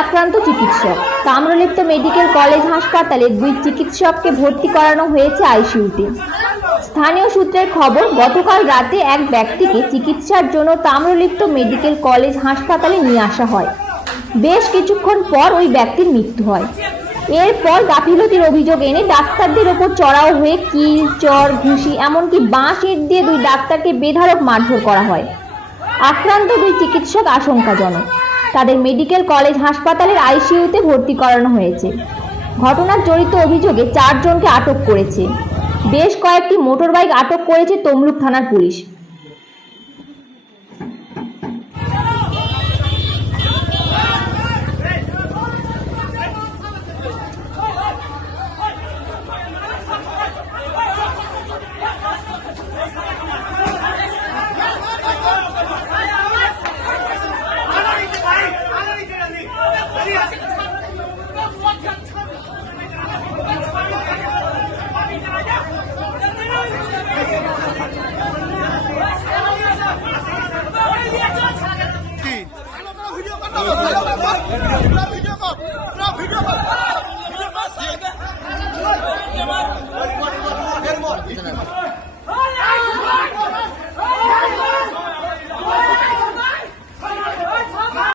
আক্রান্ত চিকিৎসক। Tamralipta medical college হাসপাতালে 2 চিকিৎসককে ভর্তি করানো হয়েছে আইসিইউতে। স্থানীয় সূত্রের খবর, গতকাল রাতে এক ব্যক্তিকে চিকিৎসার জন্য তাম্রলিপ্ত মেডিকেল কলেজ হাসপাতালে নিয়ে আসা হয়। বেশ কিছুক্ষণ পর ওই ব্যক্তির মৃত্যু হয়। এরপর গাফিলতির অভিযোগ এনে ডাক্তারদের ওপর চড়াও হয়ে কিল, চর, ঘুষি এমনকি বাঁশ ইট দিয়ে 2 ডাক্তারকে বেধড়ক মারধর করা হয়। আক্রান্ত 2 চিকিৎসক আশঙ্কাজনক। তাদের মেডিকেল কলেজ হাসপাতালের আইসিইউতে ভর্তি করানো হয়েছে। ঘটনার জড়িত অভিযোগে 4 জনকে আটক করেছে। বেশ কয়েকটি মোটরবাইক আটক করেছে তমলুক থানার পুলিশ। ভিডিও